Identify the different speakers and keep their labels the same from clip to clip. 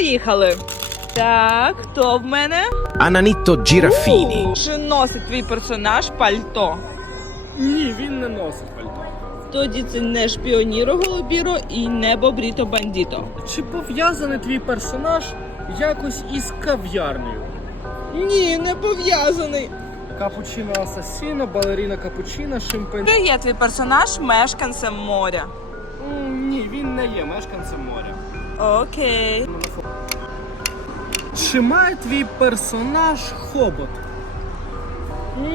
Speaker 1: Поїхали. Так, хто в мене?
Speaker 2: Giraffini.
Speaker 1: У, Чи носить твій персонаж пальто?
Speaker 3: Ні, він не носить пальто.
Speaker 1: Тоді це не шпіоніро голубіро і не бобріто бандіто.
Speaker 3: Чи пов'язаний твій персонаж якось із кав'ярнею?
Speaker 1: Ні, не пов'язаний.
Speaker 3: Капучино асасіно, балеріна капучино, шимпанзе.
Speaker 1: Чи є твій персонаж мешканцем моря?
Speaker 3: М, Ні, він не є мешканцем моря.
Speaker 1: Окей.
Speaker 3: Чи має твій персонаж хобот?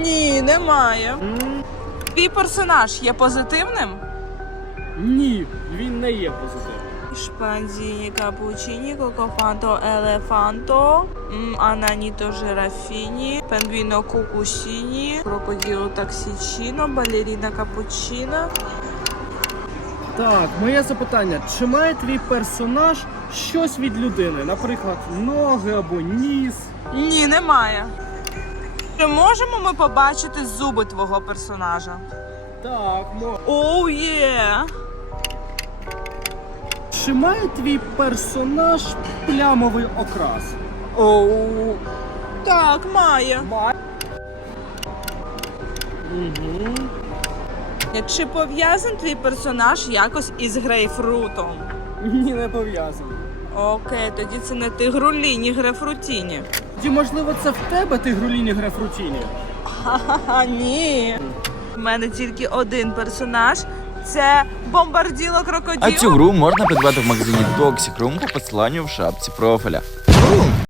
Speaker 1: Ні, немає.
Speaker 3: М,
Speaker 1: Твій персонаж є позитивним?
Speaker 3: Ні, він не є позитивним.
Speaker 1: Шпанзіні капучині, кокофанто елефанто, м, ананіто жирафіні, пенгвіно кукусіні, крокоділо таксічіно, балеріна капучино.
Speaker 3: Так, моє запитання: чи має твій персонаж щось від людини? Наприклад, ноги або ніс?
Speaker 1: Ні, немає. Чи можемо ми побачити зуби твого персонажа?
Speaker 3: Так, мо.
Speaker 1: Оу є!
Speaker 3: Чи має твій персонаж плямовий окрас?
Speaker 1: Оу. Так, має.
Speaker 3: Має. Угу.
Speaker 1: Чи пов'язаний твій персонаж якось із грейпфрутом?
Speaker 3: Ні, не пов'язаний.
Speaker 1: Окей, тоді це не тигруліні грейпфрутіні.
Speaker 3: Тоді, можливо, це в тебе тигроліні грефрутіні?
Speaker 1: Ха-ха, ні. У мене тільки один персонаж. Це бомбарділо крокодил.
Speaker 4: А цю гру можна придбати в магазині Toxic Room по посиланню в шапці профіля.